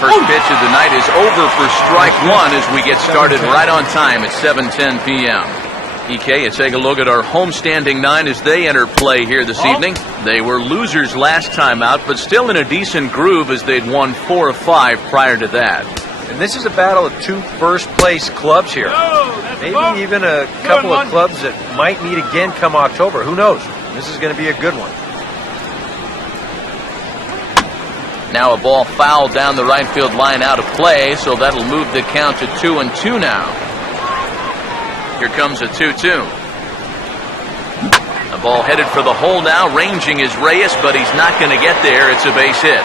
First pitch of the night is over for strike one as we get started right on time at 7:10 p.m. EK, you take a look at our homestanding nine as they enter play here this evening. They were losers last time out, but still in a decent groove as they'd won 4 of 5 prior to that. And this is a battle of 2 first-place clubs here. Maybe even a couple of clubs that might meet again come October. Who knows? This is going to be a good one. Now a ball fouled down the right field line out of play, so that'll move the count to 2-2 now. Here comes a 2-2. The ball headed for the hole now. Ranging is Reyes, but he's not going to get there. It's a base hit.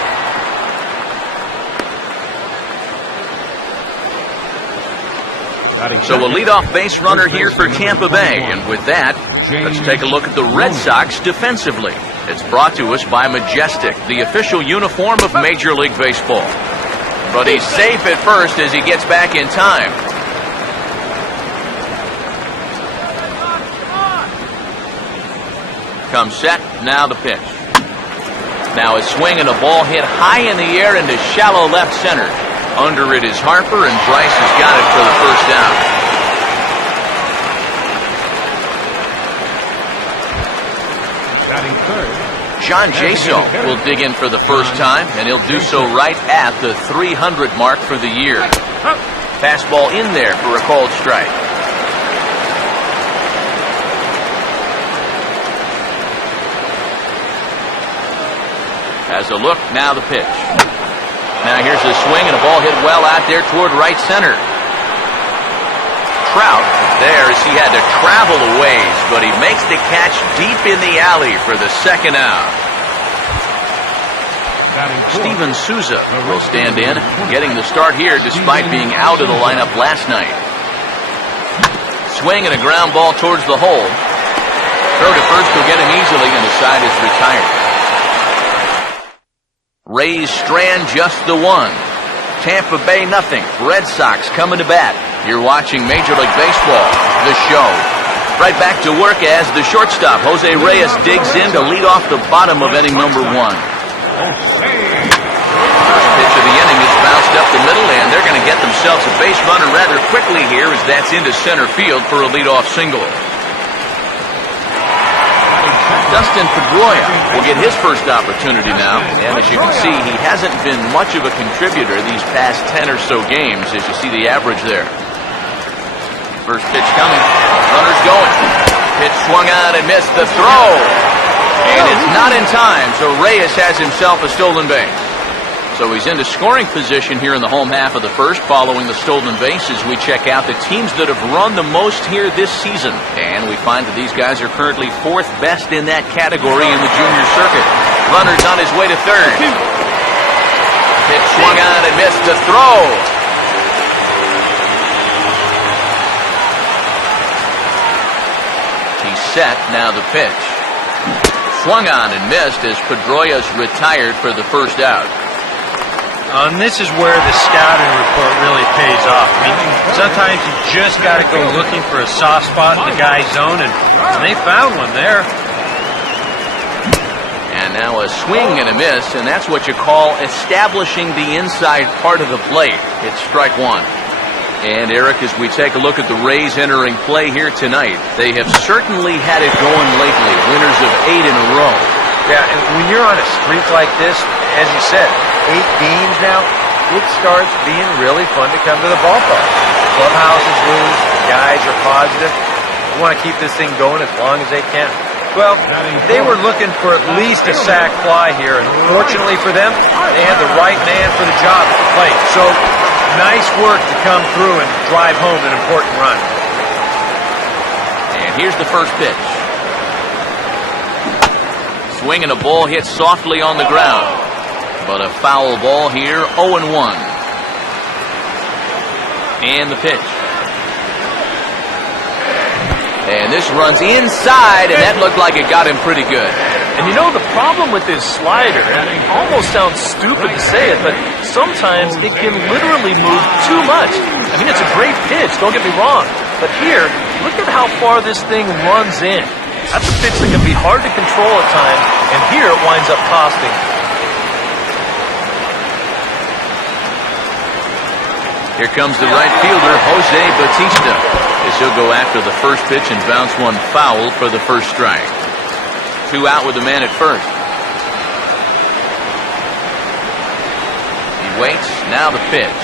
So a leadoff base runner here for Tampa Bay. And with that, let's take a look at the Red Sox defensively. It's brought to us by Majestic, the official uniform of Major League Baseball. But he's safe at first as he gets back in time. Comes set, now the pitch. Now a swing and a ball hit high in the air into shallow left center. Under it is Harper, and Bryce has got it for the first down. Batting third, John Jaso will dig in for the first time, and he'll do so right at the 300 mark for the year. Fastball in there for a called strike. Has a look, now the pitch. Now here's a swing and a ball hit well out there toward right center. Trout there as he had to travel a ways, but he makes the catch deep in the alley for the second out. Steven Souza will stand in, getting the start here despite being out of the lineup last night. Swing and a ground ball towards the hole. Throw to first will get him easily, and the side is retired. Rays strand just the one. Tampa Bay nothing. Red Sox coming to bat. You're watching Major League Baseball, the show. Right back to work as the shortstop, Jose Reyes, digs in to lead off the bottom of inning number 1. First pitch of the inning is bounced up the middle, and they're going to get themselves a base runner rather quickly here as that's into center field for a leadoff single. Dustin Pedroia will get his first opportunity now, and as you can see, he hasn't been much of a contributor these past 10 or so games as you see the average there. First pitch coming, runner's going. Pitch swung on and missed the throw, and it's not in time, so Reyes has himself a stolen base. So he's into scoring position here in the home half of the first following the stolen base as we check out the teams that have run the most here this season. And we find that these guys are currently 4th best in that category in the junior circuit. Runner's on his way to third. Pitch swung on and missed the throw. He's set, now the pitch. Swung on and missed as Pedroia's retired for the first out. And this is where the scouting report really pays off. I mean, sometimes you just got to go looking for a soft spot in the guy's zone, and they found one there. And now a swing and a miss, and that's what you call establishing the inside part of the plate. It's strike 1. And Eric, as we take a look at the Rays entering play here tonight, they have certainly had it going lately. Winners of 8 in a row. Yeah, and when you're on a streak like this, as you said, 8 games now, it starts being really fun to come to the ballpark. Clubhouse is loose, guys are positive. They want to keep this thing going as long as they can. Well, they were looking for at least a sac fly here, and fortunately for them, they had the right man for the job at the plate. So, nice work to come through and drive home an important run. And here's the first pitch. Swing and a ball hit softly on the ground. But a foul ball here, 0-1. And the pitch. And this runs inside, and that looked like it got him pretty good. And you know, the problem with this slider, and it almost sounds stupid to say it, but sometimes it can literally move too much. I mean, it's a great pitch, don't get me wrong. But here, look at how far this thing runs in. That's a pitch that can be hard to control at times, and here it winds up costing. Here comes the right fielder, Jose Bautista, as he'll go after the first pitch and bounce one foul for the first strike. 2 out with the man at first. He waits, now the pitch.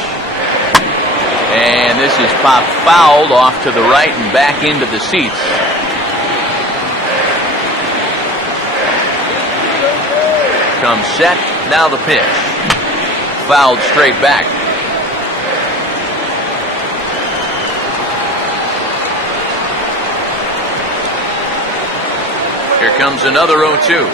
And this is popped fouled off to the right and back into the seats. Comes set, now the pitch. Fouled straight back. Here comes another 0-2.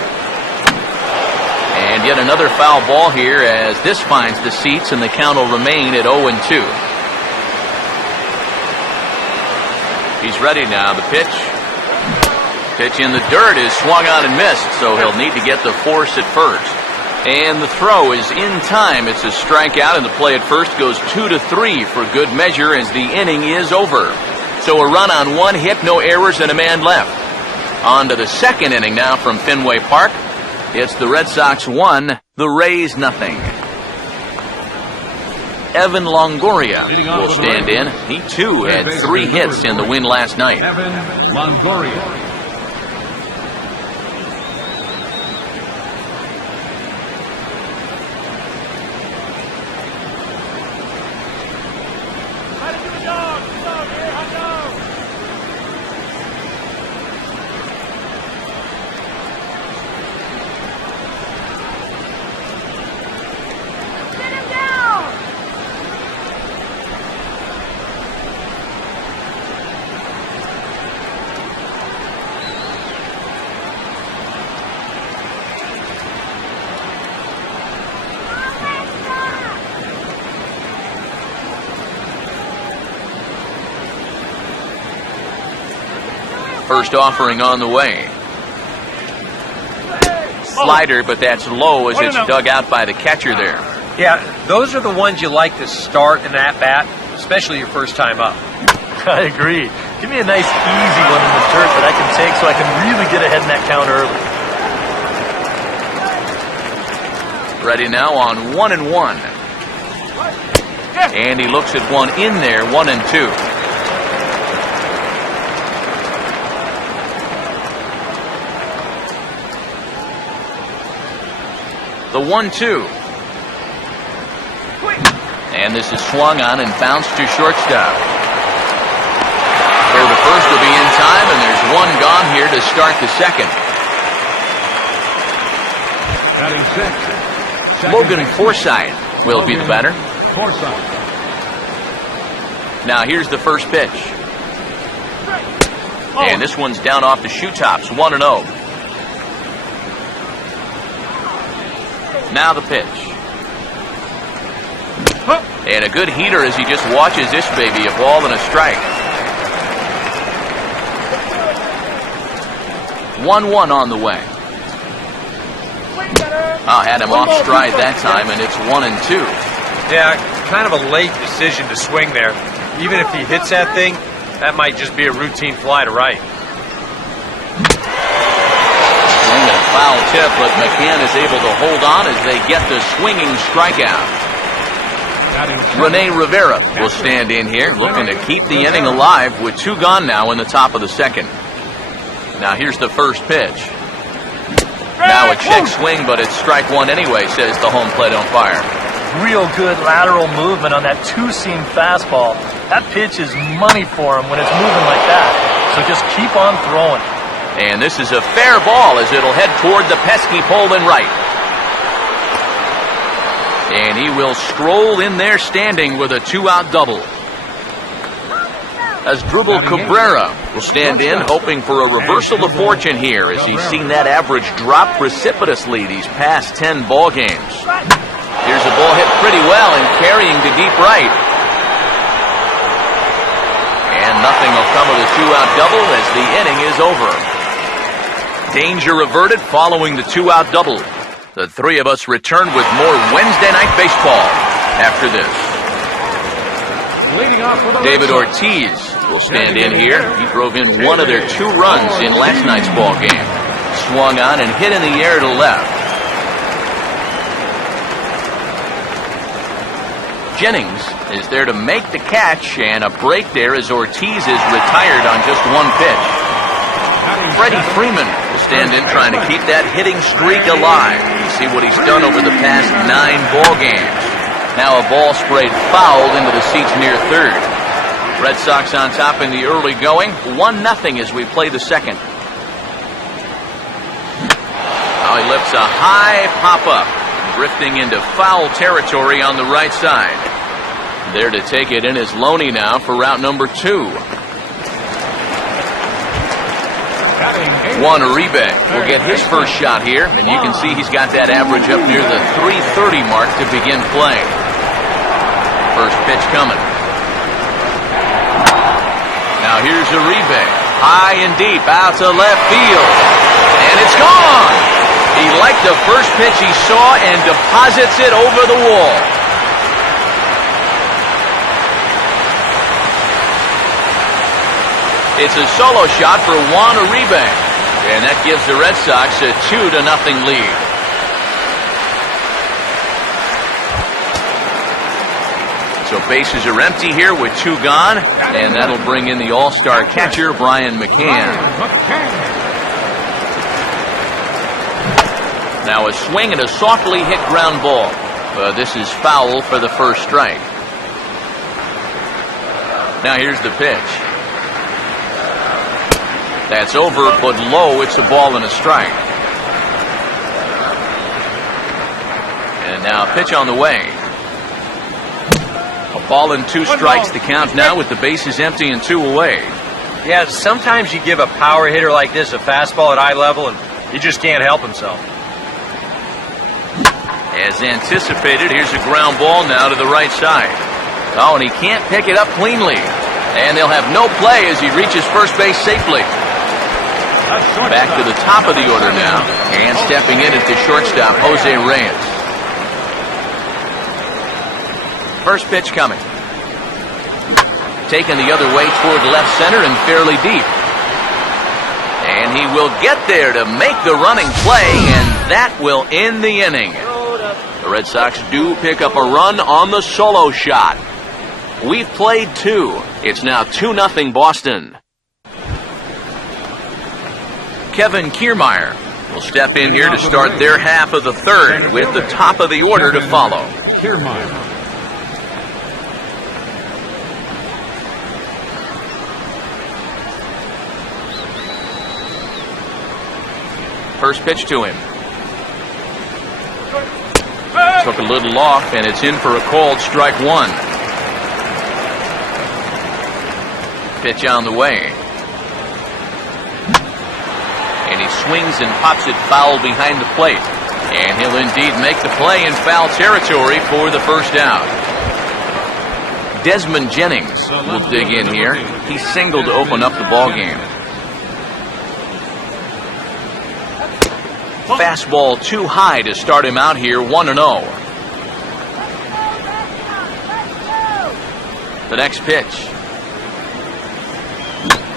And yet another foul ball here as this finds the seats and the count will remain at 0-2. He's ready now, the pitch. Pitch in the dirt is swung on and missed, so he'll need to get the force at first. And the throw is in time. It's a strikeout, and the play at first goes 2-3 for good measure as the inning is over. So a run on 1 hit, no errors, and a man left. On to the second inning now from Fenway Park. It's the Red Sox 1, the Rays nothing. Evan Longoria will stand in. He too had 3 hits in the win last night. Evan Longoria. First offering on the way. Slider, but that's low as it's dug out by the catcher there. Yeah, those are the ones you like to start in that bat, especially your first time up. I agree. Give me a nice easy one in the dirt that I can take so I can really get ahead in that count early. Ready now on 1-1. And he looks at one in there, 1-2. The 1-2. And this is swung on and bounced to shortstop. Throw to first will be in time, and there's one gone here to start the second. Batting sixth. Logan Forsythe will be the batter. Forsythe. Now here's the first pitch. And this one's down off the shoe tops, 1-0. Now the pitch. And a good heater as he just watches this baby, a ball and a strike. 1-1 on the way. Had him off stride that time, and it's 1-2. Yeah, kind of a late decision to swing there. Even if he hits that thing, that might just be a routine fly to right. Swing and a foul tip, but McCann is able to hold on as they get the swinging strikeout. Rene Rivera will stand in here, looking to keep the inning alive with 2 gone now in the top of the second. Now here's the first pitch. Now a check swing, but it's strike 1 anyway, says the home plate umpire. Real good lateral movement on that 2-seam fastball. That pitch is money for him when it's moving like that. So just keep on throwing. And this is a fair ball as it'll head toward the pesky pole in right. And he will stroll in there standing with a 2-out double. As Drupal Cabrera will stand in, hoping for a reversal of fortune here as he's seen that average drop precipitously these past 10 ball games. Here's a ball hit pretty well and carrying to deep right. And nothing will come of the 2-out double as the inning is over. Danger averted following the 2-out double. The three of us return with more Wednesday Night Baseball after this. David Ortiz will stand in here. He drove in one of their 2 runs in last night's ball game. Swung on and hit in the air to left. Jennings is there to make the catch, and a break there as Ortiz is retired on just one pitch. Freddie Freeman will stand in trying to keep that hitting streak alive. You see what he's done over the past 9 ball games. Now a ball sprayed foul into the seats near third. Red Sox on top in the early going, 1-0 as we play the second. Now he lifts a high pop-up, drifting into foul territory on the right side. There to take it in is Loney now for route number 2. Juan Uribe will get his first shot here, and you can see he's got that average up near the 330 mark to begin play. First pitch coming. Now here's Uribe, high and deep out to left field, and it's gone. He liked the first pitch he saw and deposits it over the wall. It's a solo shot for Juan Uribe, and that gives the Red Sox a 2-0 lead. So bases are empty here with 2 gone, and that'll bring in the all-star catcher, Brian McCann. Now a swing and a softly hit ground ball. This is foul for the first strike. Now here's the pitch. That's over, but low. It's a ball and a strike. And now a pitch on the way. A ball and 2 strikes to count now with the bases empty and 2 away. Yeah, sometimes you give a power hitter like this a fastball at eye level and he just can't help himself. As anticipated, here's a ground ball now to the right side. Oh, and he can't pick it up cleanly. And they'll have no play as he reaches first base safely. Back to the top of the order now. And stepping in at the shortstop, Jose Reyes. First pitch coming. Taken the other way toward left center and fairly deep. And he will get there to make the running play, and that will end the inning. The Red Sox do pick up a run on the solo shot. We've played 2. It's now 2-0 Boston. Kevin Kiermaier will step in here to start their half of the third with the top of the order to follow. Kiermaier. First pitch to him. Took a little off, and it's in for a called strike 1. Pitch on the way. And he swings and pops it foul behind the plate. And he'll indeed make the play in foul territory for the first out. Desmond Jennings will dig in here. He singled to open up the ball game. Fastball too high to start him out here, 1-0. The next pitch.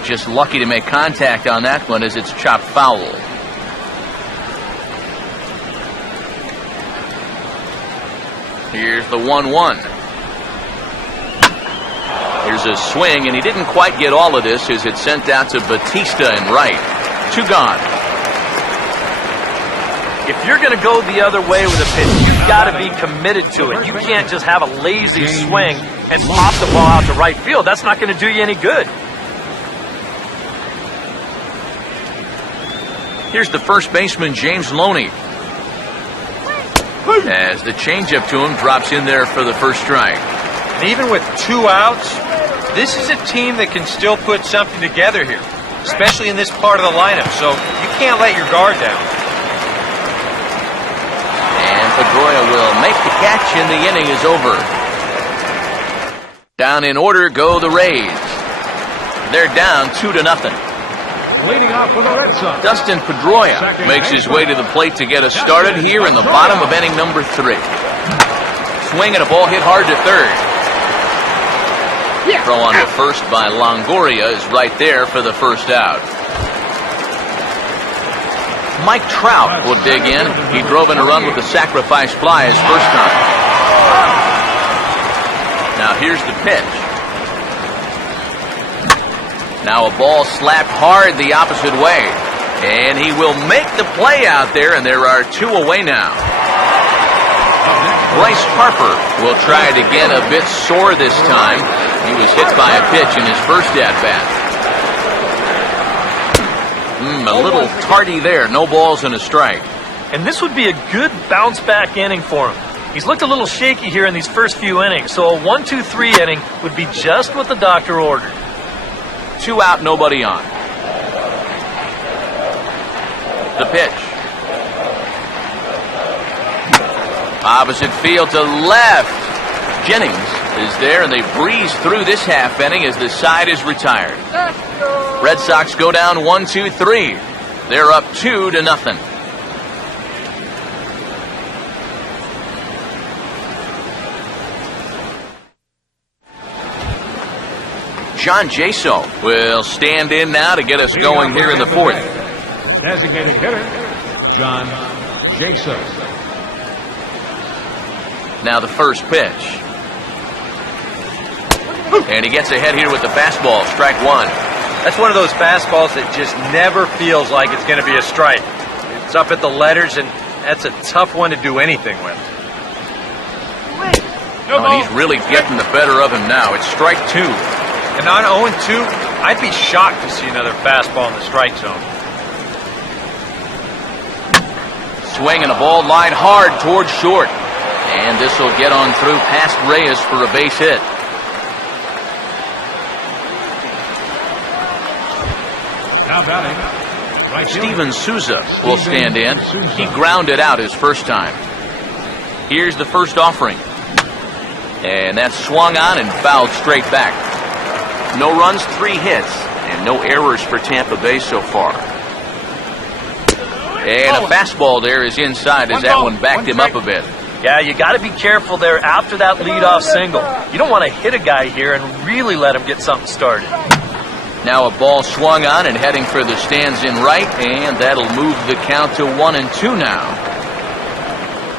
Just lucky to make contact on that one as it's chopped foul. Here's the 1-1. Here's a swing, and he didn't quite get all of this as it's sent out to Batista in right. 2 gone. If you're going to go the other way with a pitch, you've got to be committed to it. You can't just have a lazy swing and pop the ball out to right field. That's not going to do you any good. Here's the first baseman, James Loney. As the changeup to him drops in there for the first strike. And even with 2 outs, this is a team that can still put something together here, especially in this part of the lineup, so you can't let your guard down. And Pedroia will make the catch, and the inning is over. Down in order go the Rays. They're down 2-0. Leading off for the Red Sox, Dustin Pedroia makes his way to the plate to get us started here in the bottom of inning number 3. Swing and a ball hit hard to third. Throw on to first by Longoria is right there for the first out. Mike Trout will dig in. He drove in a run with the sacrifice fly his first time. Now here's the pitch. Now a ball slapped hard the opposite way. And he will make the play out there, and there are 2 away now. Bryce Harper will try it again, a bit sore this time. He was hit by a pitch in his first at-bat. A little tardy there. No balls and a strike. And this would be a good bounce-back inning for him. He's looked a little shaky here in these first few innings, so a 1-2-3 inning would be just what the doctor ordered. 2 out, nobody on. The pitch. Opposite field to left. Jennings is there, and they breeze through this half inning as the side is retired. Red Sox go down 1-2-3. They're up 2-0. John Jaso will stand in now to get us going here in the 4th. Designated hitter, John Jaso. Now the first pitch. And he gets ahead here with the fastball, strike 1. That's one of those fastballs that just never feels like it's going to be a strike. It's up at the letters, and that's a tough one to do anything with. Oh, and he's really getting the better of him now. It's strike 2. And on 0-2, I'd be shocked to see another fastball in the strike zone. Swing and a ball line hard towards short. And this will get on through past Reyes for a base hit. Now batting, right Steven Souza will stand in. He grounded out his first time. Here's the first offering. And that's swung on and fouled straight back. No runs, 3 hits, and no errors for Tampa Bay so far. And a fastball there is inside as that one backed him up a bit. Yeah, you got to be careful there after that leadoff single. You don't want to hit a guy here and really let him get something started. Now a ball swung on and heading for the stands in right, and that'll move the count to 1-2 now.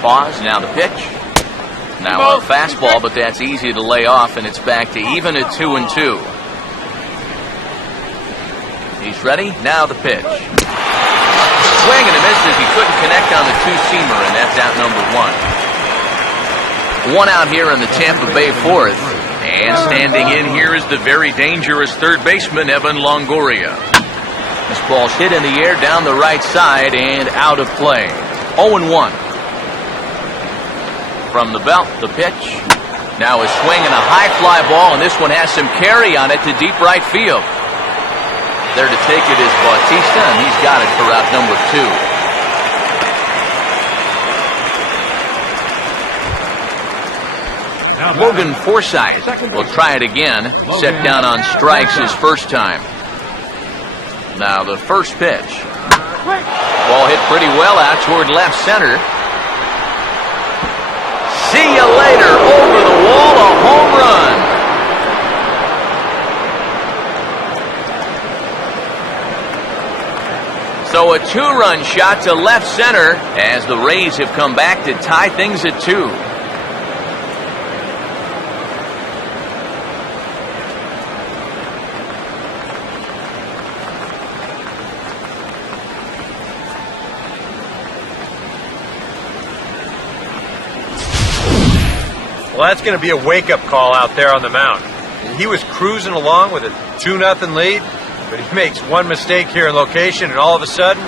Pause, now the pitch. Now a fastball, but that's easy to lay off, and it's back to even at 2-2. He's ready, now the pitch. Swing and a miss as he couldn't connect on the 2-seamer, and that's out number 1. 1 out here in the Tampa Bay 4th. And standing in here is the very dangerous third baseman, Evan Longoria. This ball's hit in the air down the right side and out of play. 0-1. From the belt, the pitch. Now a swing and a high fly ball, and this one has some carry on it to deep right field. There to take it is Bautista, and he's got it for out number 2. Logan Forsythe will try it again. Set down on strikes his first time. Now the first pitch. Ball hit pretty well out toward left center. See you later. Over the wall, a home run. So a 2-run shot to left center as the Rays have come back to tie things at 2. Well, that's going to be a wake-up call out there on the mound. He was cruising along with a 2-0 lead, but he makes one mistake here in location, and all of a sudden,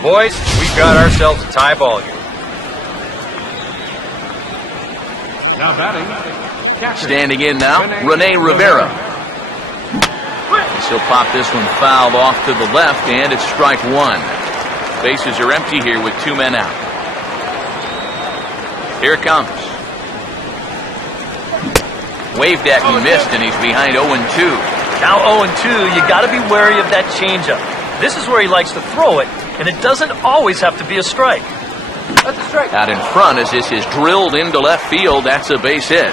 boys, we've got ourselves a tie ball game. Now batting, catcher. Standing in now, Rene Rivera. He'll pop this one fouled off to the left, and it's strike 1. Bases are empty here with 2 men out. Here it comes. Waved at and missed, and he's behind 0-2. Now 0-2, you got to be wary of that changeup. This is where he likes to throw it, and it doesn't always have to be a strike. That's a strike. Out in front as this is drilled into left field. That's a base hit.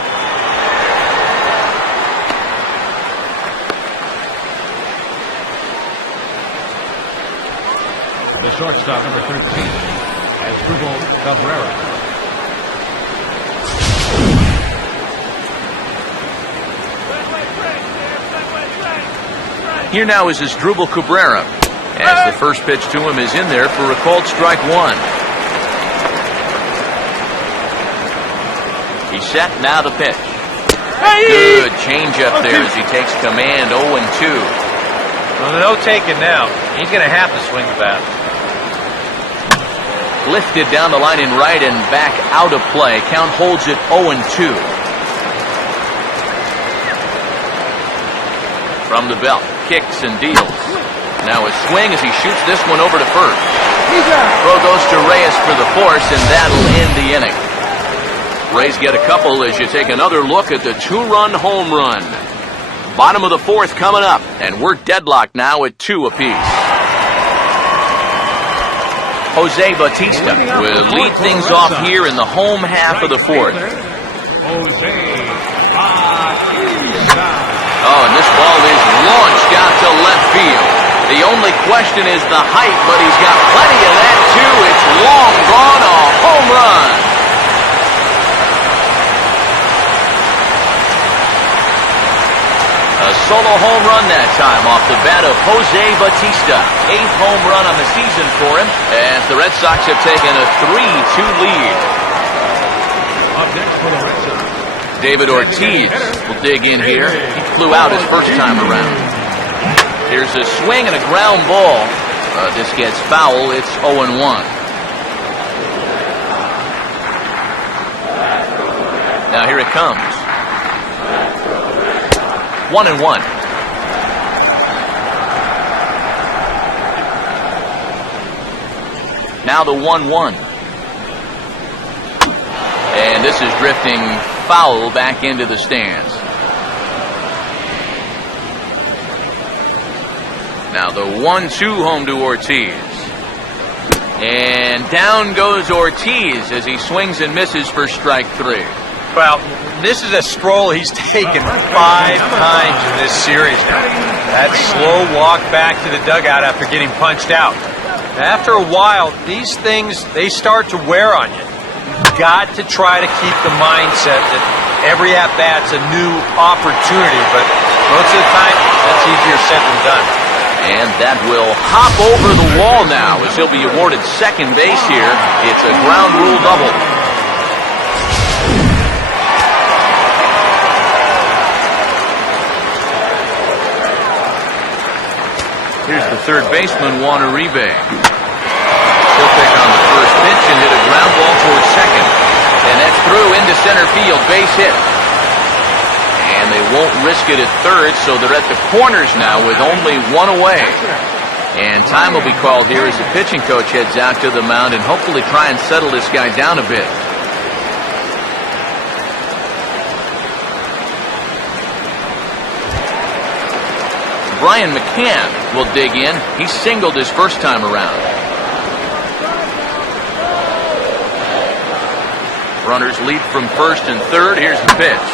The shortstop, number 13, Asdrubal Cabrera. Here now is Asdrubal Cabrera, as the first pitch to him is in there for a called strike one. He's set, now the pitch. Good changeup there as he takes command. 0-2. Well, no taking now. He's going to have to swing the bat. Lifted down the line in right and back out of play. Count holds it 0-2. From the belt, kicks and deals. Now a swing as he shoots this one over to first. Throw goes to Reyes for the force, and that'll end the inning. Rays get a couple as you take another look at the two-run home run. Bottom of the fourth coming up, and we're deadlocked now at 2 apiece. Jose Bautista will lead things off here in the home half of the fourth. Oh, and this ball is launched out to left field. The only question is the height, but he's got plenty of that too. It's long gone, a home run. A solo home run that time off the bat of Jose Bautista. 8th home run on the season for him, as the Red Sox have taken a 3-2 lead. Up next for the Red Sox, David Ortiz will dig in here. He flew out his first time around. Here's a swing and a ground ball. This gets foul. It's 0-1. Now here it comes. 1-1. Now the 1-1. And this is drifting foul back into the stands. Now the 1-2 home to Ortiz. And down goes Ortiz as he swings and misses for strike 3. Well, this is a stroll he's taken 5 times in this series now. That slow walk back to the dugout after getting punched out. After a while, these things, they start to wear on you. You've got to try to keep the mindset that every at-bat's a new opportunity, but most of the time, that's easier said than done. And that will hop over the wall now as he'll be awarded second base here. It's a ground rule double. Here's the third baseman, Juan Uribe. He'll pick on the first pitch and hit a ground ball towards second. And that's through into center field, base hit. And they won't risk it at third, so they're at the corners now with only one away. And time will be called here as the pitching coach heads out to the mound and hopefully try and settle this guy down a bit. Brian McCann will dig in. He singled his first time around. Runners lead from first and third. Here's the pitch.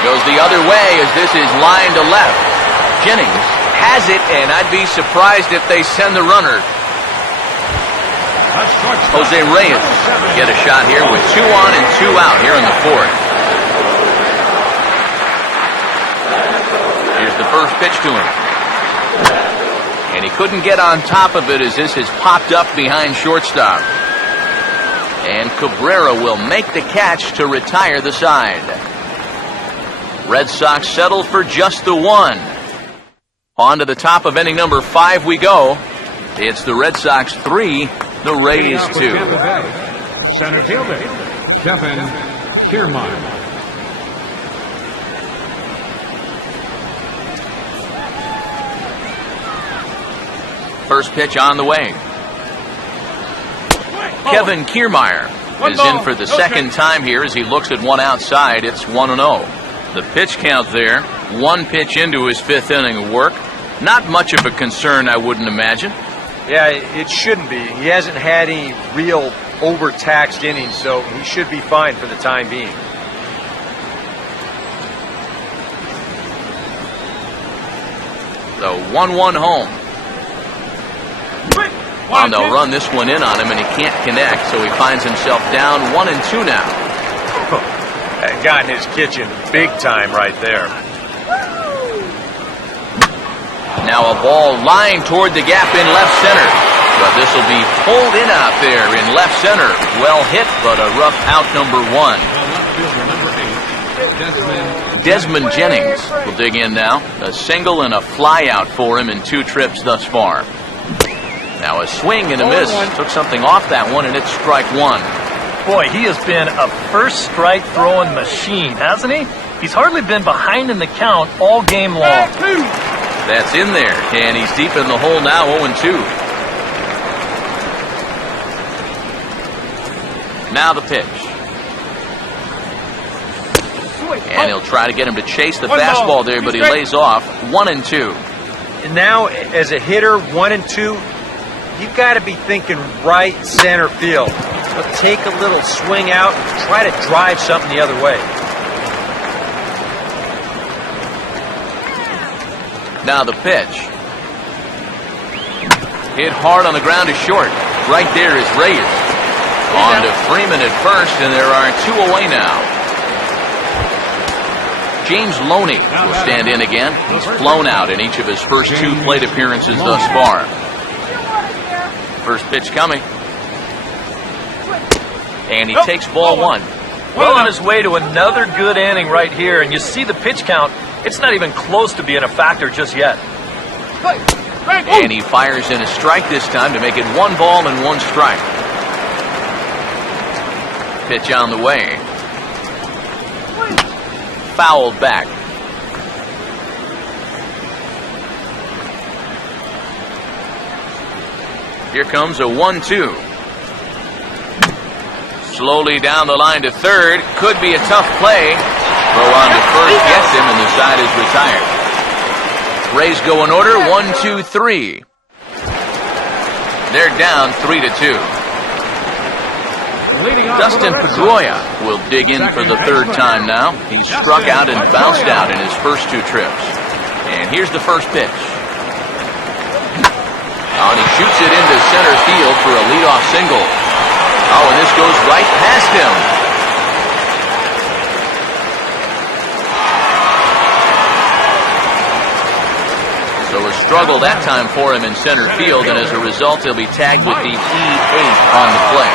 Goes the other way as this is line to left. Jennings has it, and I'd be surprised if they send the runner. Jose Reyes get a shot here with 2 on and 2 out here in the fourth. Here's the first pitch to him. And he couldn't get on top of it as this has popped up behind shortstop. And Cabrera will make the catch to retire the side. Red Sox settle for just the 1. On to the top of inning number 5 we go. It's the Red Sox 3, the Rays 2. Center fielder, Stephen Kiermaier. First pitch on the way. Kevin Kiermaier is in for the second time here as he looks at one outside. It's 1-0. The pitch count there, 1 pitch into his 5th inning of work. Not much of a concern, I wouldn't imagine. Yeah, it shouldn't be. He hasn't had any real overtaxed innings, so he should be fine for the time being. The 1-1 home. Well, they'll run this one in on him, and he can't connect, so he finds himself down 1-2 now. That got in his kitchen big time right there. Now a ball lined toward the gap in left center. But this will be pulled in out there in left center. Well hit, but a rough out, number 1. Left fielder, number 8, Desmond Jennings will dig in now. A single and a fly out for him in 2 trips thus far. Now a swing and a miss. Took something off that one, and it's strike 1. Boy, he has been a first strike throwing machine, hasn't he? He's hardly been behind in the count all game long. That's in there, and he's deep in the hole now, 0-2. Now the pitch. And he'll try to get him to chase the fastball there, but he lays off. 1-2. And now, as a hitter, 1-2, you've got to be thinking right center field. But take a little swing out and try to drive something the other way. Now the pitch. Hit hard on the ground to short. Right there is Reyes. On to Freeman at first, and there are 2 away now. James Loney will stand in again. He's flown out in each of his first 2 plate appearances thus far. First pitch coming. And he takes ball 1. Well on his way to another good inning right here, and you see the pitch count. It's not even close to being a factor just yet. And he fires in a strike this time to make it 1 ball and 1 strike. Pitch on the way. Fouled back. Here comes a 1-2. Slowly down the line to third. Could be a tough play. Throw on to first gets him, and the side is retired. Rays go in order, 1, 2, 3. They're down 3-2. Dustin Pedroia will dig in for the 3rd time now. He's struck out and bounced out in his first 2 trips. And here's the first pitch. Oh, and he shoots it into center field for a leadoff single. Oh, and this goes right past him. So a struggle that time for him in center field, and as a result, he'll be tagged with the E8 on the play.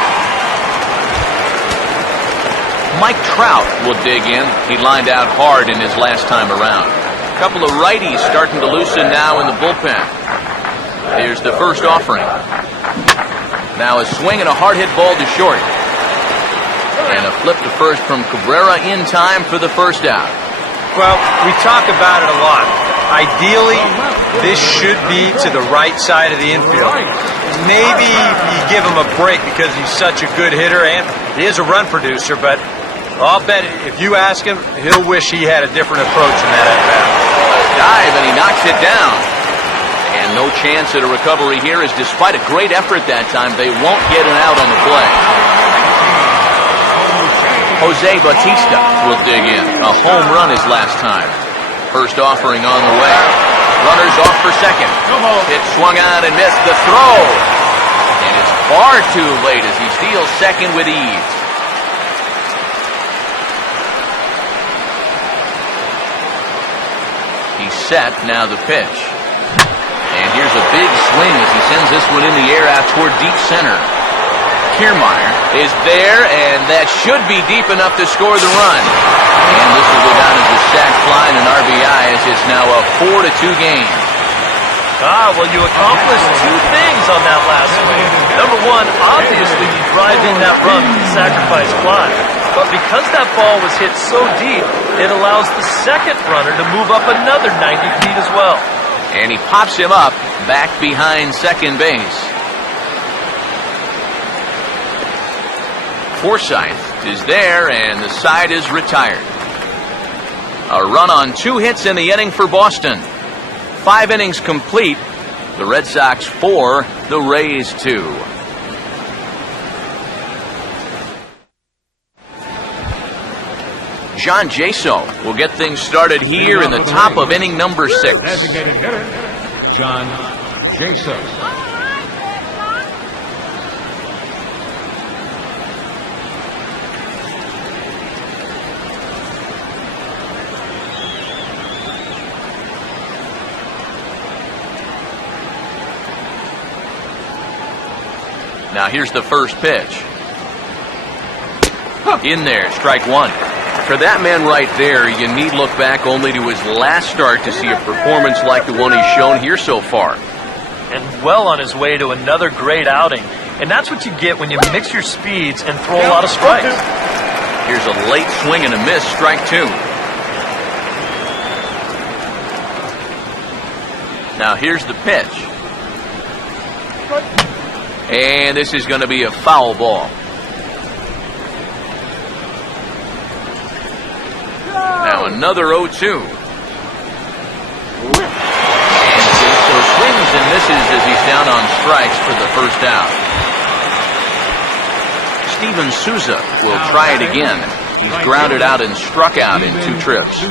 Mike Trout will dig in. He lined out hard in his last time around. A couple of righties starting to loosen now in the bullpen. Here's the first offering. Now a swing and a hard hit ball to short. And a flip to first from Cabrera in time for the first out. Well, we talk about it a lot. Ideally, this should be to the right side of the infield. Maybe you give him a break because he's such a good hitter and he is a run producer, but I'll bet if you ask him, he'll wish he had a different approach in that at-bat. A dive, and he knocks it down. And no chance at a recovery here, as despite a great effort that time, they won't get an out on the play. Jose Bautista will dig in. A home run his last time. First offering on the way. Runners off for second. Hit swung on and missed the throw. And it's far too late as he steals second with ease. He's set, now the pitch. And here's a big swing as he sends this one in the air out toward deep center. Kiermaier is there, and that should be deep enough to score the run. And this will go down as a sac fly and an RBI, as it's now a 4-2 game. Well, you accomplished 2 things on that last swing. Number 1, obviously you drive in that run with the sacrifice fly. But because that ball was hit so deep, it allows the second runner to move up another 90 feet as well. And he pops him up back behind second base. Forsythe is there, and the side is retired. A run on 2 hits in the inning for Boston. 5 innings complete. The Red Sox 4, the Rays 2. John Jaso will get things started here in the top of inning number 6. Designated hitter, John Jaso. Now here's the first pitch. In there, strike one. For that man right there, you need look back only to his last start to see a performance like the one he's shown here so far. And well on his way to another great outing. And that's what you get when you mix your speeds and throw a lot of strikes. Here's a late swing and a miss, strike two. Now here's the pitch. And this is going to be a foul ball. Now another 0-2. So swings and misses as he's down on strikes for the first out. Steven Souza will try it again. He's grounded out and struck out in 2 trips.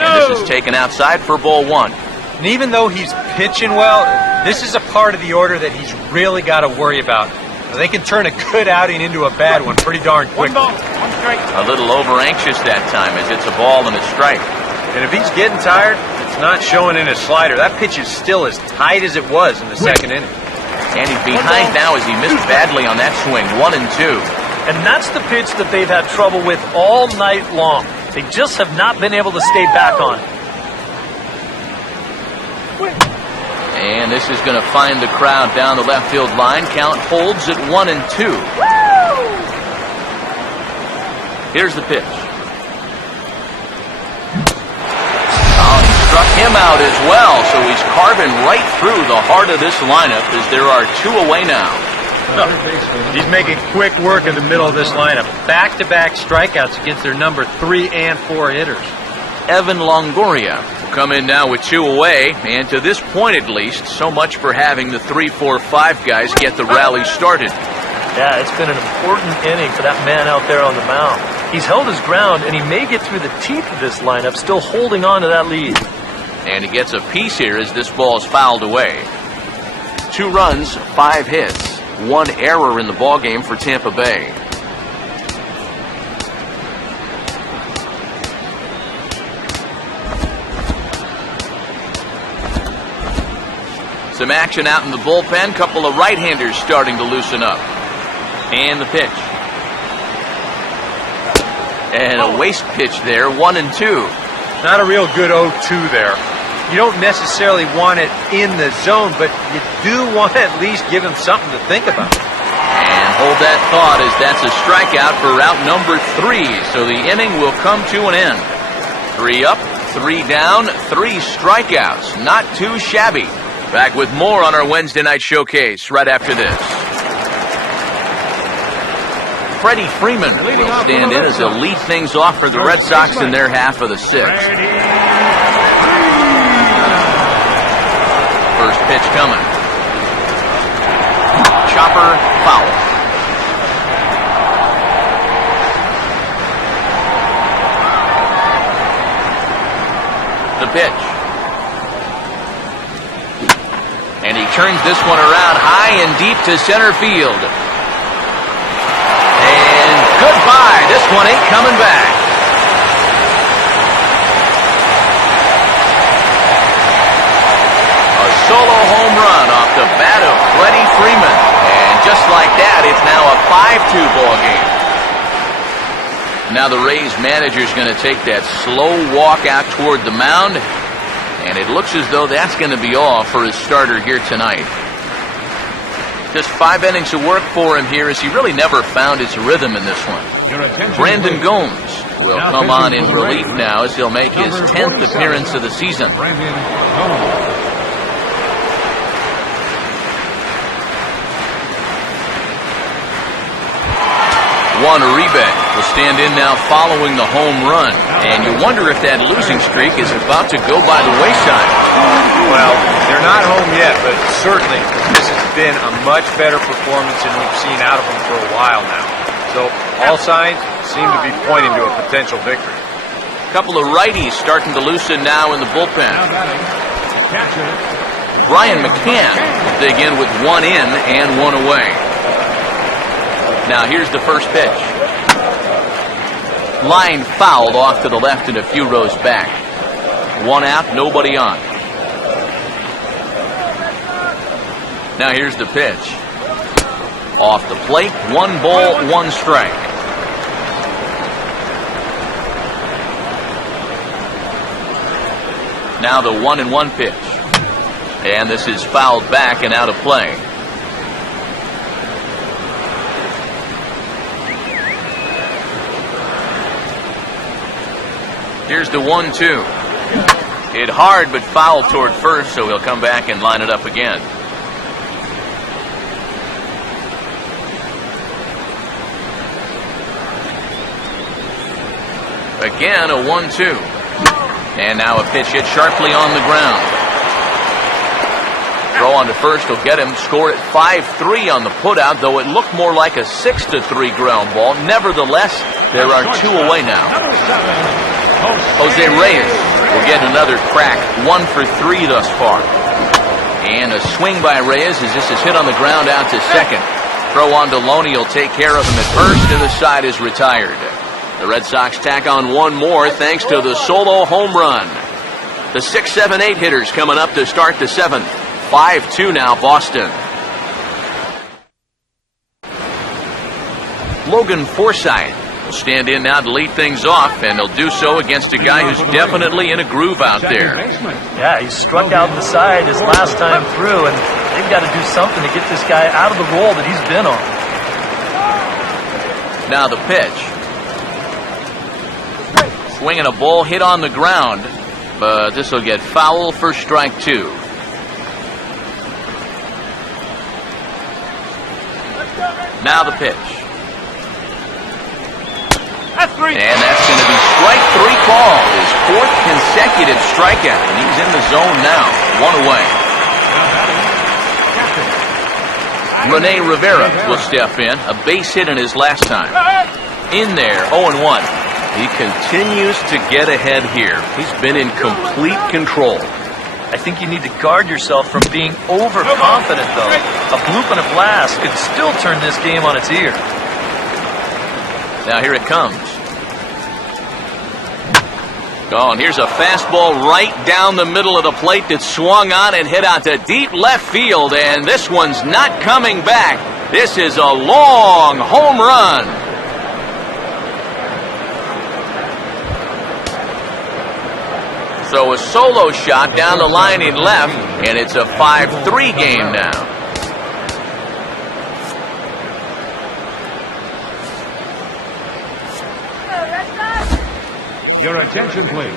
And this is taken outside for ball 1. And even though he's pitching well, this is a part of the order that he's really got to worry about. They can turn a good outing into a bad one pretty darn quickly. A little over-anxious that time as it's a ball and a strike. And if he's getting tired, it's not showing in his slider. That pitch is still as tight as it was in the second inning. And he's behind now as he missed badly on that swing, 1 and 2. And that's the pitch that they've had trouble with all night long. They just have not been able to stay back on it. And this is going to find the crowd down the left field line. Count holds at 1 and 2. Here's the pitch. Oh, he struck him out as well, so he's carving right through the heart of this lineup as there are 2 away now. He's making quick work in the middle of this lineup. Back-to-back strikeouts against their number 3 and 4 hitters. Evan Longoria will come in now with 2 away, and to this point at least, so much for having the 3, 4, 5 guys get the rally started. Yeah, it's been an important inning for that man out there on the mound. He's held his ground, and he may get through the teeth of this lineup, still holding on to that lead. And he gets a piece here as this ball is fouled away. 2 runs, 5 hits, 1 error in the ballgame for Tampa Bay. Some action out in the bullpen. Couple of right-handers starting to loosen up. And the pitch. And a waste pitch there, 1 and 2. Not a real good 0-2 there. You don't necessarily want it in the zone, but you do want to at least give him something to think about. And hold that thought as that's a strikeout for route number 3. So the inning will come to an end. 3 up, 3 down, 3 strikeouts. Not too shabby. Back with more on our Wednesday night showcase right after this. Freddie Freeman will stand in as he'll lead things off for the Red Sox in their half of the 6th. First pitch coming. Chopper foul. The pitch. And he turns this one around high and deep to center field. And goodbye. This one ain't coming back. A solo home run off the bat of Freddie Freeman. And just like that, it's now a 5-2 ball game. Now the Rays manager's going to take that slow walk out toward the mound. And it looks as though that's going to be all for his starter here tonight. Just 5 innings of work for him here as he really never found his rhythm in this one. Brandon Gomes will come on in relief now as he'll make his 10th appearance of the season. Juan Uribe will stand in now following the home run. And you wonder if that losing streak is about to go by the wayside. Well, they're not home yet, but certainly this has been a much better performance than we've seen out of them for a while now. So all signs seem to be pointing to a potential victory. A couple of righties starting to loosen now in the bullpen. Brian McCann will dig in with 1 in and 1 away. Now here's the first pitch. Line fouled off to the left and a few rows back. 1 out, nobody on. Now here's the pitch. Off the plate, 1 ball, 1 strike. Now the 1-1 pitch. And this is fouled back and out of play. Here's the 1-2. Hit hard but foul toward first, so he'll come back and line it up again. Again, a 1-2. And now a pitch hit sharply on the ground. Throw on to first will get him. Score at 5-3 on the putout, though it looked more like a 6-3 ground ball. Nevertheless, there are 2 away now. Jose Reyes will get another crack. 1 for 3 thus far. And a swing by Reyes as this is hit on the ground out to second. Throw on to Loney will take care of him at first, and the side is retired. The Red Sox tack on 1 more thanks to the solo home run. The 6, 7, 8 hitters coming up to start the 7th. 5-2 now, Boston. Logan Forsythe will stand in now to lead things off, and he'll do so against a guy who's definitely in a groove out there. Yeah, he struck out the side his last time through, and they've got to do something to get this guy out of the role that he's been on. Now the pitch. Swinging a ball hit on the ground, but this will get foul for strike 2. Now the pitch. And that's going to be strike 3 call. His 4th consecutive strikeout, and he's in the zone now. 1 away. Rene Rivera will step in. A base hit in his last time. In there, 0-1. He continues to get ahead here. He's been in complete control. I think you need to guard yourself from being overconfident, though. A bloop and a blast could still turn this game on its ear. Now here it comes. Oh, and here's a fastball right down the middle of the plate that swung on and hit out to deep left field, and this one's not coming back. This is a long home run. So a solo shot down the line in left, and it's a 5-3 game now. Your attention, please.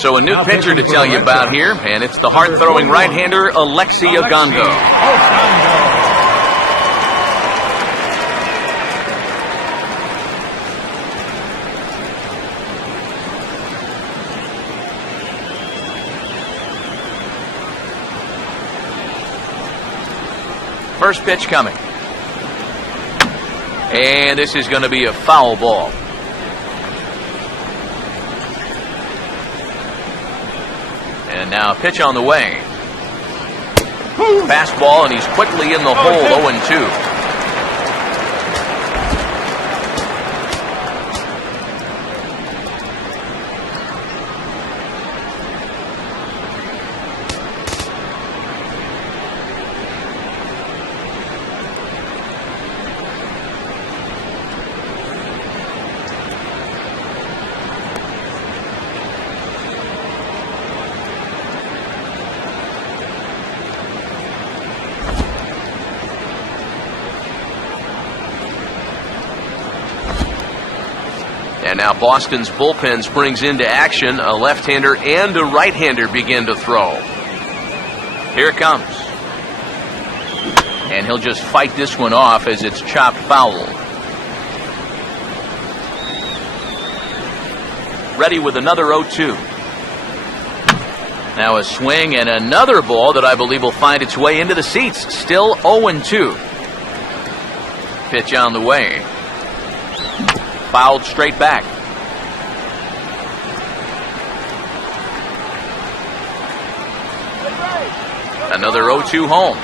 So a new pitcher to tell you about here, and it's the hard-throwing right-hander Alexi Ogando. First pitch coming. And this is going to be a foul ball. And now a pitch on the way. Fastball, and he's quickly in the hole, 0-2. And now Boston's bullpen springs into action. A left-hander and a right-hander begin to throw. Here it comes. And he'll just fight this one off as it's chopped foul. Ready with another 0-2. Now a swing and another ball that I believe will find its way into the seats. Still 0-2. Pitch on the way. Fouled straight back. Another 0-2 home.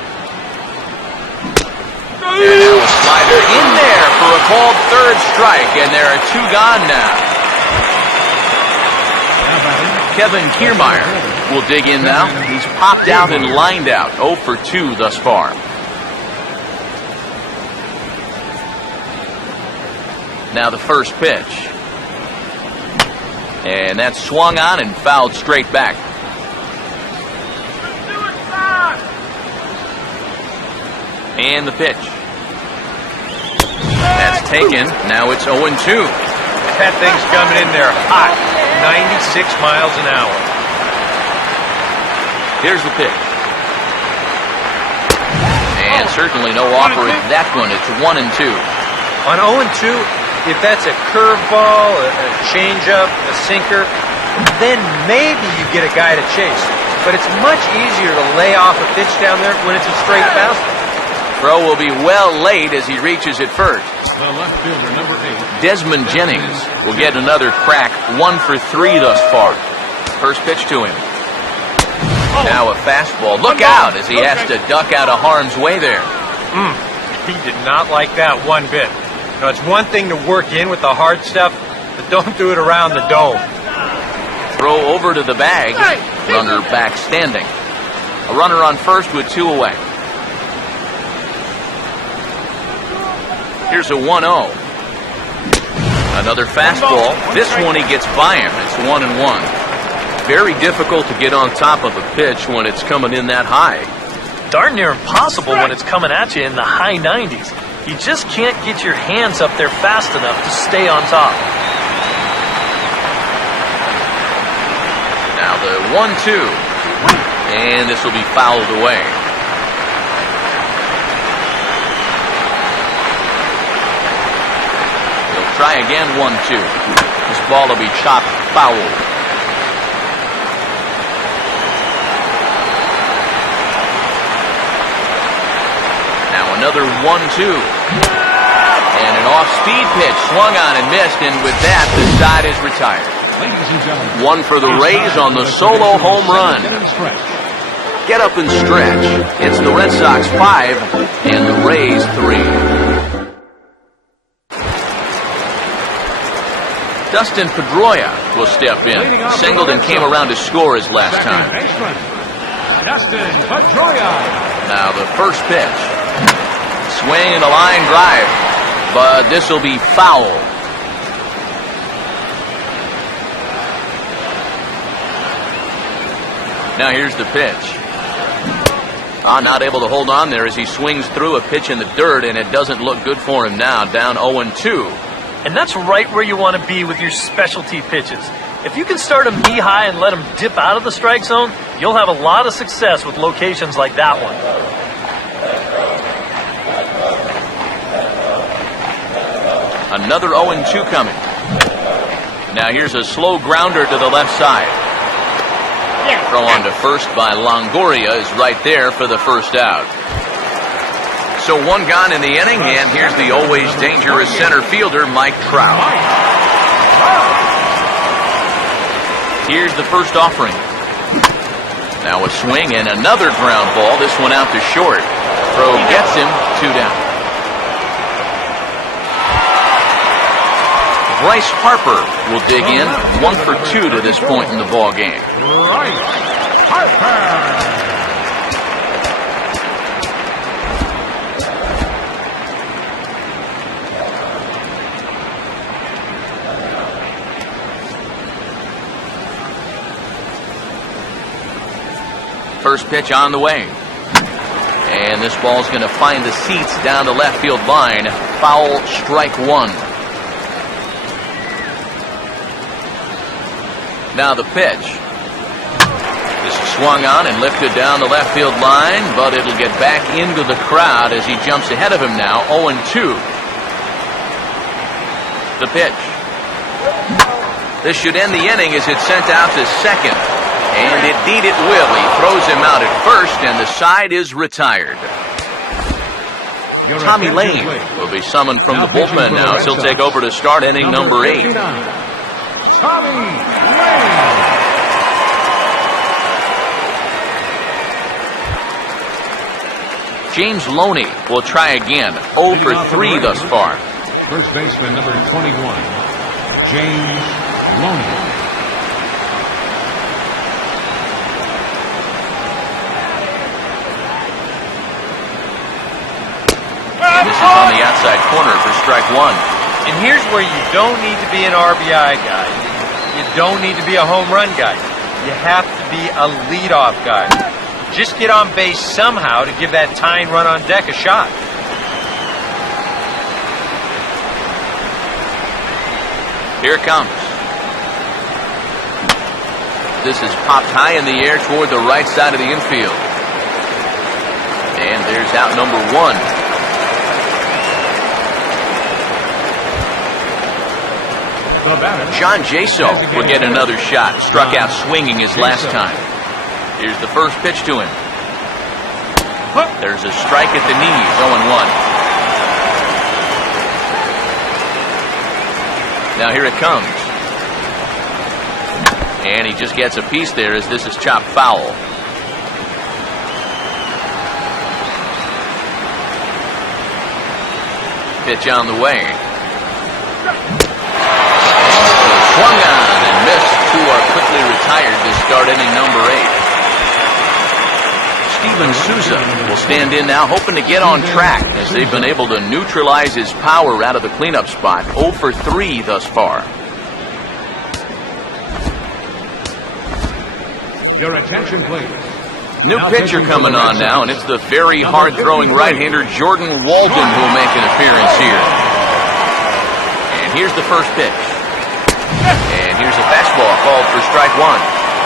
And now a slider in there for a called third strike, and there are 2 gone now. Kevin Kiermaier will dig in now. He's popped out and lined out. 0 for 2 thus far. Now the first pitch. And that's swung on and fouled straight back. And the pitch. That's taken. Now it's 0-2. That thing's coming in there hot. 96 miles an hour. Here's the pitch. And certainly no offer in that one. It's 1-2. On 0-2, if that's a curveball, a changeup, a sinker, then maybe you get a guy to chase. But it's much easier to lay off a pitch down there when it's a straight fastball. Throw will be well late as he reaches it first. The left fielder, number 8. Desmond Jennings will get another crack, 1 for 3 thus far. First pitch to him. Now a fastball. Look out as he has to duck out of harm's way there. He did not like that one bit. Now, it's one thing to work in with the hard stuff, but don't do it around the dome. Throw over to the bag. Runner back standing. A runner on first with 2 away. Here's a 1-0. Another fastball. This one he gets by him. It's 1-1. Very difficult to get on top of a pitch when it's coming in that high. Darn near impossible when it's coming at you in the high 90s. You just can't get your hands up there fast enough to stay on top. Now the 1-2. And this will be fouled away. He'll try again, 1-2. This ball will be chopped foul. Now another 1-2. And an off-speed pitch swung on and missed, and with that, the side is retired. Ladies and gentlemen, 1 for the Rays on the solo home run. Get up and stretch. It's the Red Sox 5 and the Rays 3. Dustin Pedroia will step in. Singled and came around to score his last time. Dustin Pedroia. Now the first pitch. Swing and a line drive. But this will be foul. Now here's the pitch. Not able to hold on there as he swings through a pitch in the dirt, and it doesn't look good for him now. Down 0-2. And that's right where you want to be with your specialty pitches. If you can start them knee-high and let them dip out of the strike zone, you'll have a lot of success with locations like that one. Another 0-2 coming. Now here's a slow grounder to the left side. Throw on to first by Longoria is right there for the first out. So 1 gone in the inning, and here's the always dangerous center fielder, Mike Trout. Here's the first offering. Now a swing and another ground ball. This one out to short. Throw gets him, 2 down. Bryce Harper will dig in, 1 for 2 to this point in the ball game. Bryce Harper. First pitch on the way. And this ball's going to find the seats down the left field line. Foul, strike 1. Now the pitch. This is swung on and lifted down the left field line, but it'll get back into the crowd as he jumps ahead of him now, 0-2. The pitch. This should end the inning as it's sent out to second. And indeed it will. He throws him out at first, and the side is retired. Tommy Lane will be summoned from the bullpen now as he'll take over to start inning number 8. Tommy Lane. James Loney will try again. 0 for 3 thus far. First baseman number 21, James Loney. This is on the outside corner for strike 1. And here's where you don't need to be an RBI guy. You don't need to be a home run guy. You have to be a leadoff guy. Just get on base somehow to give that tying run on deck a shot. Here it comes. This is popped high in the air toward the right side of the infield. And there's out number one. John Jaso will get another shot. Struck out swinging his last time. Here's the first pitch to him. There's a strike at the knees, 0-1. Now here it comes. And he just gets a piece there as this is chopped foul. Pitch on the way. Swung on and missed. Two are quickly retired to start inning number 8. Steven Souza will stand in now, hoping to get on track as they've been able to neutralize his power out of the cleanup spot. 0 for 3 thus far. Your attention, please. New pitcher coming on now, and it's the very hard-throwing right-hander Jordan Walden who will make an appearance here. And here's the first pitch. And here's a fastball called for strike one.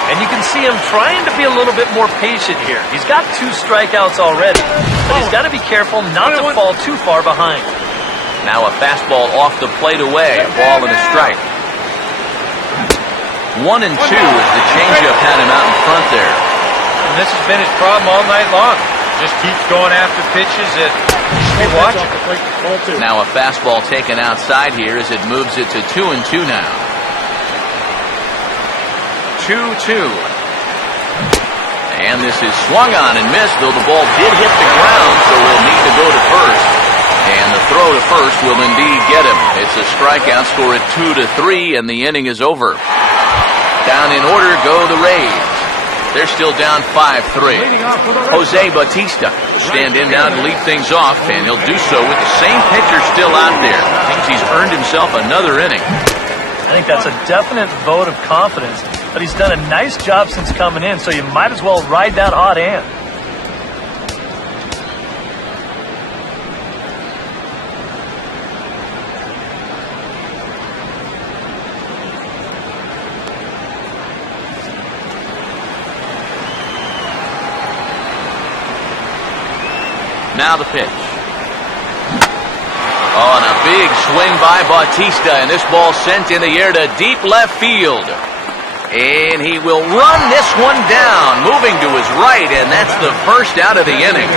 And you can see him trying to be a little bit more patient here. He's got 2 strikeouts already, but he's got to be careful not to fall too far behind. Now a fastball off the plate away, a ball and a strike. 1-2 as the changeup had him out in front there. And this has been his problem all night long. Just keeps going after pitches that you should be watching. Now a fastball taken outside here as it moves it to 2-2 now. 2-2. And this is swung on and missed, though the ball did hit the ground, so we'll need to go to first. And the throw to first will indeed get him. It's a strikeout, score at 2-3, and the inning is over. Down in order go the Rays. They're still down 5-3. Jose Bautista will stand in now to lead things off, and he'll do so with the same pitcher still out there. Thinks he's earned himself another inning. I think that's a definite vote of confidence, but he's done a nice job since coming in, so you might as well ride that hot hand. Now the pitch. Oh, and a big swing by Bautista, and this ball sent in the air to deep left field. And he will run this one down, moving to his right, and that's the first out of the inning.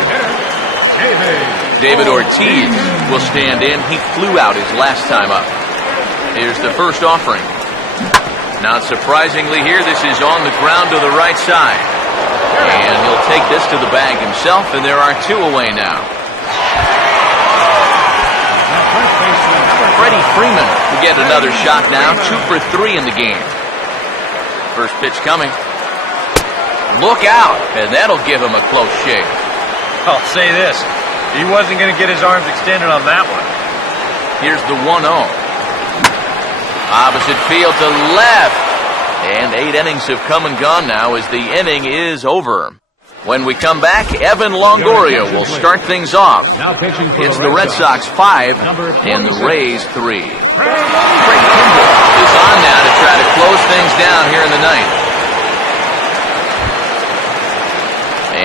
David Ortiz will stand in. He flew out his last time up. Here's the first offering. Not surprisingly here, this is on the ground to the right side. And he'll take this to the bag himself, and there are 2 away now. Freddie Freeman will get another shot now, 2 for 3 in the game. First pitch coming. Look out, and that'll give him a close shave. I'll say this, he wasn't going to get his arms extended on that one. Here's the 1-0. Opposite field to left. And 8 innings have come and gone now as the inning is over. When we come back, Evan Longoria will start things off. It's the Red Sox 5 and the Rays 3. Craig Kimbrell is on now to try to close things down here in the ninth.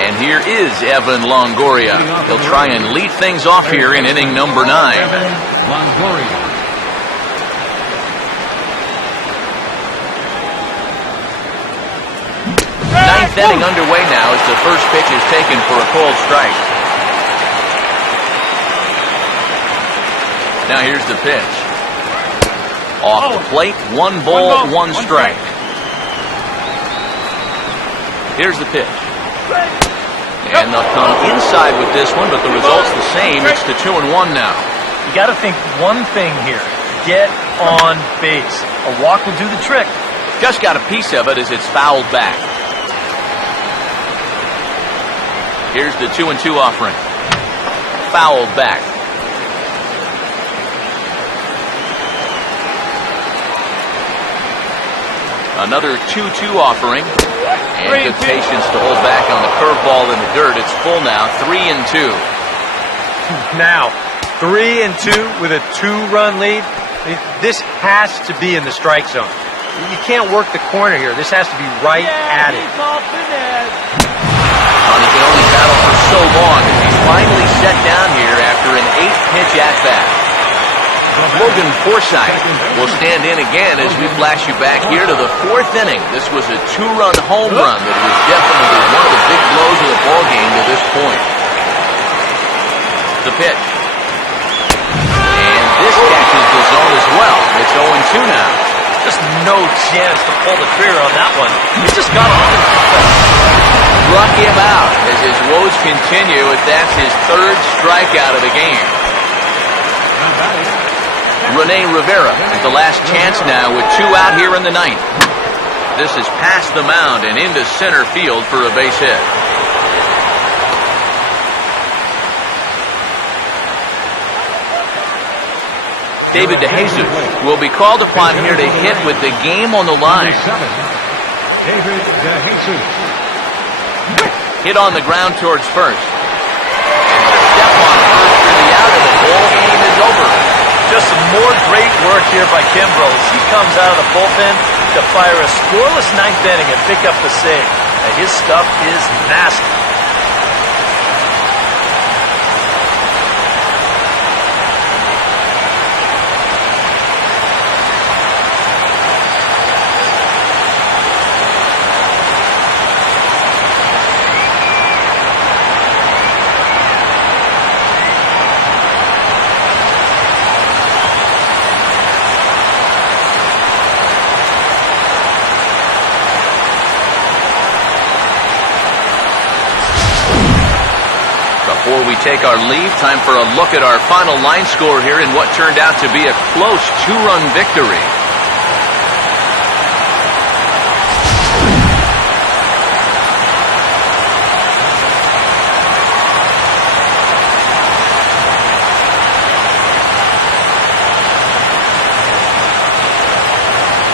And here is Evan Longoria. He'll try and lead things off here in inning number 9. Longoria. Ninth inning underway now as the first pitch is taken for a called strike. Now here's the pitch. Off the plate, 1 ball, 1 strike. Here's the pitch. And they'll come inside with this one, but the result's the same. It's to 2-1 now. You got to think one thing here. Get on base. A walk will do the trick. Just got a piece of it as it's fouled back. Here's the 2-2 offering. Fouled back. Another 2-2 offering. And good patience to hold back on the curveball in the dirt. It's full now, 3-2. Now, 3-2 with a 2-run lead. This has to be in the strike zone. You can't work the corner here. This has to be right at it. Well, he can only battle for so long as he's finally set down here after an 8-pitch at-bat. Logan Forsythe will stand in again as we flash you back here to the 4th inning. This was a 2-run home run that was definitely one of the big blows of the ballgame to this point. The pitch. And this catches the zone as well. It's 0-2 now. Just no chance to pull the trigger on that one. He just got on it. Struck him out as his woes continue as that's his 3rd strikeout of the game. Rene Rivera is the last chance now with 2 out here in the 9th. This is past the mound and into center field for a base hit. David DeJesus will be called upon here to hit with the game on the line. David DeJesus. Hit on the ground towards first. And a step on first for the out, and the ball game is over. Just some more great work here by Kimbrough. He comes out of the bullpen to fire a scoreless 9th inning and pick up the save. And his stuff is nasty. Before we take our leave, time for a look at our final line score here in what turned out to be a close 2-run victory.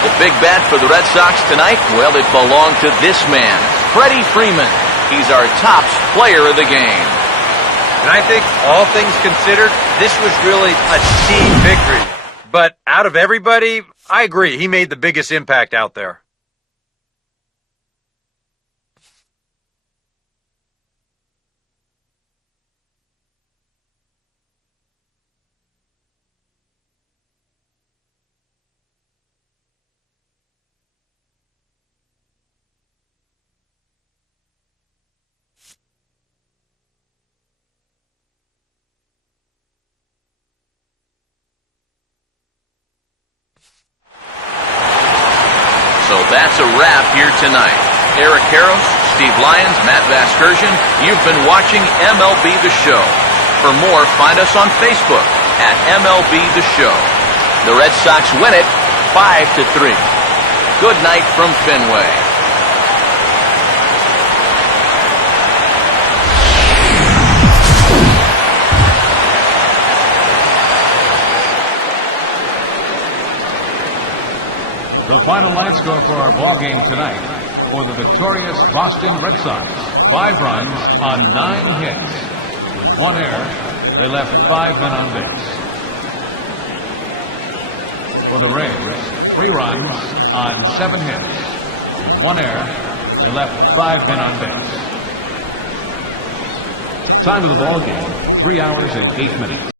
The big bat for the Red Sox tonight, well, it belonged to this man, Freddie Freeman. He's our top player of the game. And I think, all things considered, this was really a team victory. But out of everybody, I agree, he made the biggest impact out there. So that's a wrap here tonight. Eric Harros, Steve Lyons, Matt Vasgersian, you've been watching MLB The Show. For more, find us on Facebook at MLB The Show. The Red Sox win it 5-3. Good night from Fenway. The final line score for our ball game tonight for the victorious Boston Red Sox. 5 runs on 9 hits. With 1 error, they left 5 men on base. For the Rays, 3 runs on 7 hits. With 1 error, they left 5 men on base. Time of the ball game, 3 hours and 8 minutes.